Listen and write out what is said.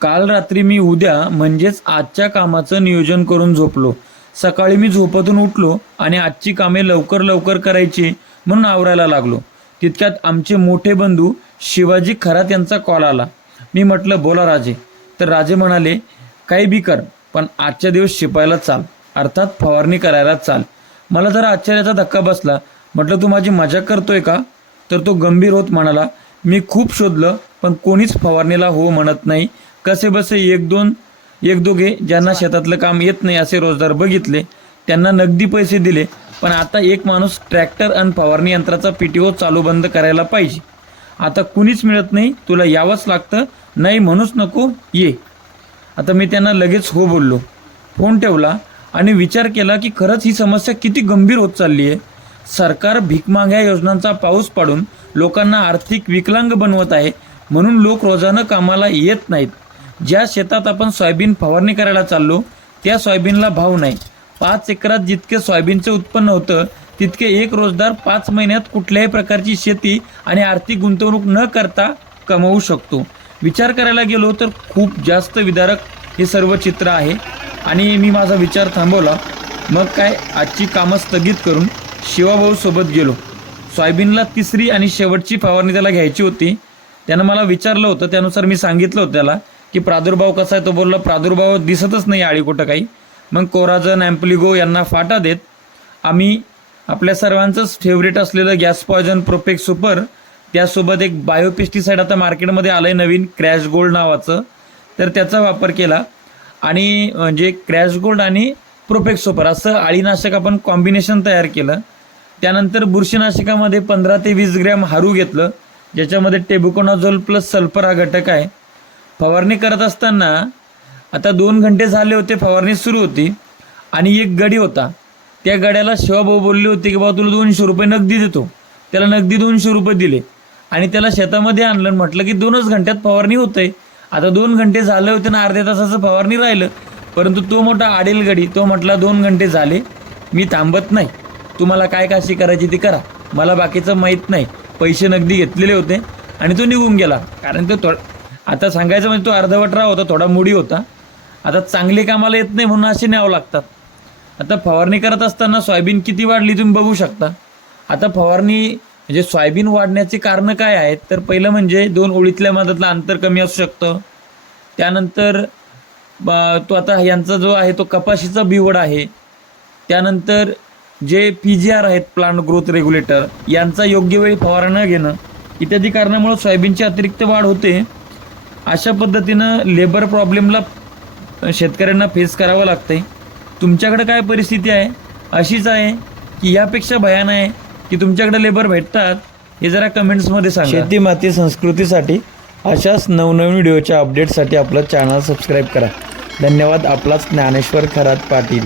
काल रात्री मी उद्या म्हणजेच आजच्या कामाचं नियोजन करून झोपलो. सकाळी मी झोपातून उठलो आणि आजची कामे लवकर लवकर करायची म्हणून आवरायला लागलो. तितक्यात आमचे मोठे बंधू शिवाजी खरात यांचा कॉल आला. मी म्हटलं बोला राजे. तर राजे म्हणाले काही बी कर पण आजच्या दिवस शिपायला चाल. अर्थात फवारणी करायला चाल. मला जरा आश्चर्याचा धक्का बसला. म्हटलं तू माझी मजा करतोय का? तर तो गंभीर होत म्हणाला मी खूप शोधलं पण कोणीच फवारणीला हो म्हणत नाही. कसे बसे एक दोन एक दोघे ज्यांना शेतातलं काम येत नाही असे रोजगार बघितले त्यांना नगदी पैसे दिले पण आता एक माणूस ट्रॅक्टर आणि फवारणी यंत्राचा पीटीओ चालू बंद करायला पाहिजे. आता कुणीच मिळत नाही तुला यावंच लागतं नाही म्हणूच नको ये. आता मी त्यांना लगेच हो बोललो. फोन ठेवला आणि विचार केला की खरंच ही समस्या किती गंभीर होत चालली आहे सरकार भीकमाग्या योजनांचा पाऊस पाडून लोकांना आर्थिक विकलांग बनवत आहे म्हणून लोक रोजानं कामाला येत नाहीत. ज्या शेतात आपण सोयाबीन फवारणी करायला चाललो त्या सोयाबीनला भाव नाही. पाच एकरात जितके सोयाबीनचं उत्पन्न होतं तितके एक रोजदार पाच महिन्यात कुठल्याही प्रकारची शेती आणि आर्थिक गुंतवणूक न करता कमवू शकतो. विचार करायला गेलो तर खूप जास्त विदारक हे सर्व चित्र आहे. आणि मी माझा विचार थांबवला. मग काय आजची कामं स्थगित करून शिवाभाऊसोबत गेलो. सोयाबीनला तिसरी आणि शेवटची फवारणी त्याला घ्यायची होती. त्यानं मला विचारलं होतं त्यानुसार मी सांगितलं होतं त्याला. की प्रादुर्भाव कसा आहे तो बोलला प्रादुर्भाव दिसतच नाही आळी कुठं काही. मग कोराजन ॲम्प्लिगो यांना फाटा देत आम्ही आपल्या सर्वांचंच फेवरेट असलेलं गॅस पॉयझन प्रोपेक सुपर त्यासोबत एक बायोपेस्टिसाईड आता मार्केटमध्ये आलं आहे नवीन क्रॅश गोल्ड नावाचं. तर त्याचा वापर केला. आणि म्हणजे क्रॅश गोल्ड आणि प्रोपेक सुपर असं आळीनाशक आपण कॉम्बिनेशन तयार केलं. त्यानंतर बुरशीनाशकामध्ये पंधरा ते वीस ग्रॅम हारू घेतलं ज्याच्यामध्ये टेबुकोनाझोल प्लस सल्फर हा घटक आहे. फवारणी करत असताना आता दोन घंटे झाले होते फवारणी सुरू होती आणि एक गडी होता. त्या गड्याला शिवाभाऊ बोलले होते की बाबा तुला दोनशे रुपये नगदी देतो. त्याला नगदी दोनशे रुपये दिले आणि त्याला शेतामध्ये आणलं म्हटलं की दोनच घंट्यात फवारणी होते आता दोन घंटे झाले होते ना अर्ध्या तासाचं फवारणी राहिलं. परंतु तो मोठा आडेल गडी तो म्हटला दोन घंटे झाले मी थांबत नाही. तुम्हाला काय काशी करायची ती करा. मला बाकीचं माहीत नाही. पैसे नगदी घेतलेले होते आणि तो निघून गेला. कारण तो थोडा आता सांगायचं म्हणजे तो अर्धवट राव होता थोडा मुडी होता. आता चांगले कामाला येत नाही म्हणून असे न्यावं लागतात. आता फवारणी करत असताना सोयाबीन किती वाढली तुम्ही बघू शकता. आता फवारणी म्हणजे सोयाबीन वाढण्याचे कारणं काय आहेत? तर पहिलं म्हणजे दोन ओळीतल्या मधातलं अंतर कमी असू शकतं. त्यानंतर तो आता यांचा जो आहे तो कपाशीचा बिवड आहे. त्यानंतर जे पी जी आर आहेत प्लांट ग्रोथ रेग्युलेटर यांचा योग्य वेळी फवारणं न घेणं इत्यादी कारणामुळे सोयाबीनची अतिरिक्त वाढ होते. अशा पद्धतीनं लेबर प्रॉब्लेमला शेतकऱ्यांना फेस करावं लागतंय. तुमच्याकडे काय परिस्थिती आहे? अशीच आहे की यापेक्षा भयान आहे की तुमच्याकडे लेबर भेटतात? हे जरा कमेंट्समध्ये सांगा. शेती माती संस्कृतीसाठी अशाच नवनवीन व्हिडिओच्या अपडेटसाठी आपलं चॅनल सबस्क्राईब करा. धन्यवाद. आपलाच ज्ञानेश्वर खरात पाटील.